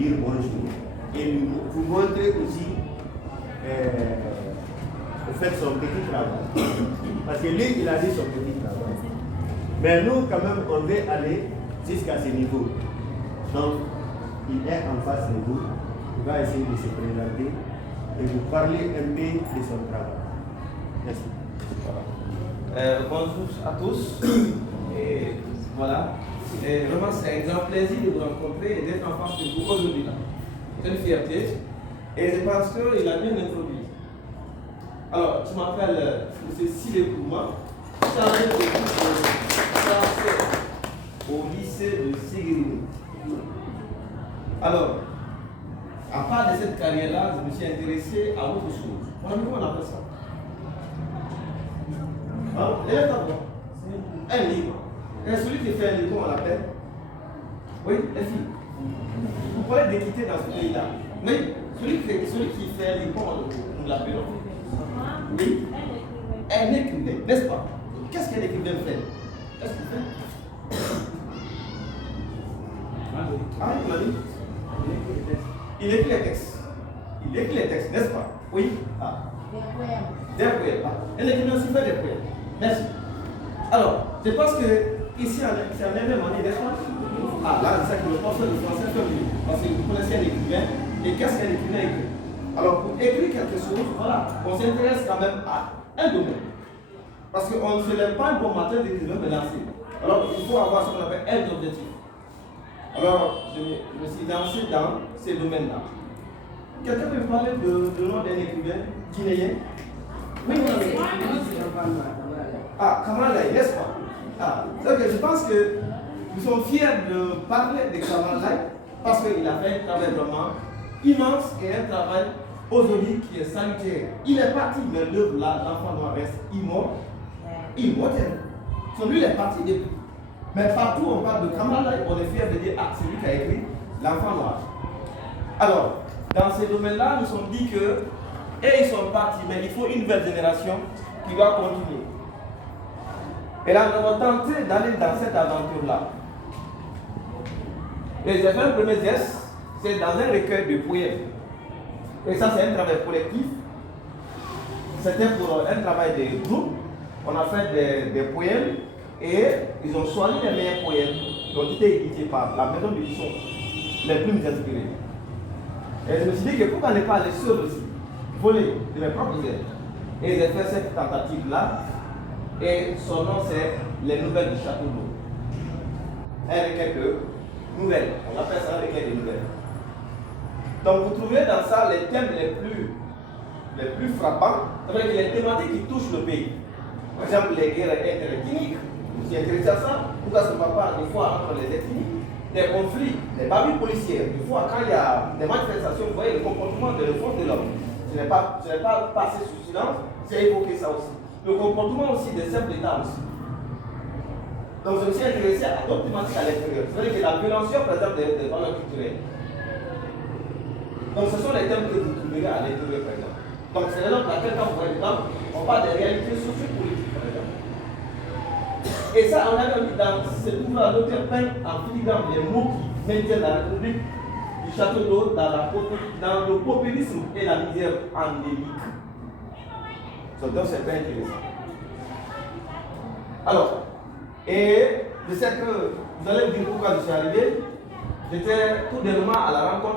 dire bonjour et vous montrer aussi au fait son petit travail. Parce que lui, il a dit son petit travail. Mais nous, quand même, on veut aller jusqu'à ce niveau. Donc, il est en face de vous. Il va essayer de se présenter et vous parler un peu de son travail. Merci. Bonjour à tous. Et voilà. Et vraiment, c'est un grand plaisir de vous rencontrer et d'être en face de vous aujourd'hui. C'est une fierté. Et je pense qu'il a bien introduit. Alors, je m'appelle M. Sile Kouma, chargé de français au lycée de Sigiriou. Alors, à part de cette carrière-là, je me suis intéressé à autre chose. Comment on appelle ça? Un livre. Et celui qui fait un livre, comment on l'appelle? Oui, les filles. Vous pouvez d'équité dans ce pays-là. Mais celui qui fait un livre, comment nous l'appelons? Oui. Un écrivain, n'est-ce pas? Qu'est-ce qu'un écrivain fait? Qu'est-ce qu'il fait? Ah, il m'a dit. Il écrit les textes. Il écrit les textes, n'est-ce pas? Oui. Ah. Des poèmes. Un écrivain aussi fait des poèmes. Merci. Alors, je pense que ici, c'est un même année, n'est-ce pas? Ah, là, c'est ça que le professeur de français fait lui. Parce que vous connaissez un écrivain. Et qu'est-ce qu'un écrivain écrit? Alors, pour écrire quelque chose, voilà, on s'intéresse quand même à un domaine. Parce qu'on ne se lève pas un bon matin d'écrivain me lancer. Alors, il faut avoir ce qu'on appelle un objectif. Alors, je me suis lancé dans ces domaines-là. Quelqu'un peut me parler du nom d'un écrivain guinéen? Oui, oui. Ah, Kamalaï, n'est-ce pas? Ah, donc je pense que nous sommes fiers de parler de Kamalaï parce qu'il a fait un travail vraiment immense et un travail aujourd'hui qui est salutaire. Il est parti, mais l'œuvre là, l'enfant noir reste immortel. Sur lui, il est parti depuis. Mais partout où on parle de Kamalaï, on est fiers de dire ah, c'est lui qui a écrit l'enfant noir. Alors, dans ces domaines-là, nous sommes dit que, et ils sont partis, mais il faut une nouvelle génération qui doit continuer. Et là, nous avons tenté d'aller dans cette aventure-là. Et j'ai fait un premier geste, c'est dans un recueil de poèmes. Et ça, c'est un travail collectif. C'était pour un travail de groupe. On a fait des poèmes et ils ont choisi les meilleurs poèmes qui ont été édités par la maison d'édition les plus inspirés. Et je me suis dit que pourquoi ne pas aller seul aussi, voler de mes propres ailes. Et j'ai fait cette tentative-là. Et son nom c'est Les Nouvelles du Château d'eau. Un recueil de nouvelles. On appelle ça un recueil de nouvelles. Donc vous trouvez dans ça les thèmes les plus frappants, c'est-à-dire les thématiques qui touchent le pays. Par exemple, les guerres interethniques. Je me suis intéressé à ça. Pourquoi ça ne va pas des fois entre les ethnies? Des conflits, des babines policières. Des fois, quand il y a des manifestations, vous voyez le comportement de l'enfant de l'homme. Je n'ai pas passé sous silence, j'ai évoqué ça aussi. Le comportement aussi des chefs d'État aussi. Donc je me suis intéressé à d'autres thématiques à l'extérieur. C'est-à-dire que la violence, par exemple, des valeurs culturelles. Donc ce sont les thèmes que vous trouverez à l'intérieur, par exemple. Donc c'est là pour laquelle, quand vous voyez les femmes, on parle des réalités sociopolitiques, par exemple. Et ça, on a mis dans ce livre-là, l'auteur peint en filigrane les mots qui maintiennent la République du château d'eau dans le populisme et la misère endémique. Donc c'est très intéressant. Alors, et je sais que vous allez me dire pourquoi je suis arrivé. J'étais tout dernièrement à la rencontre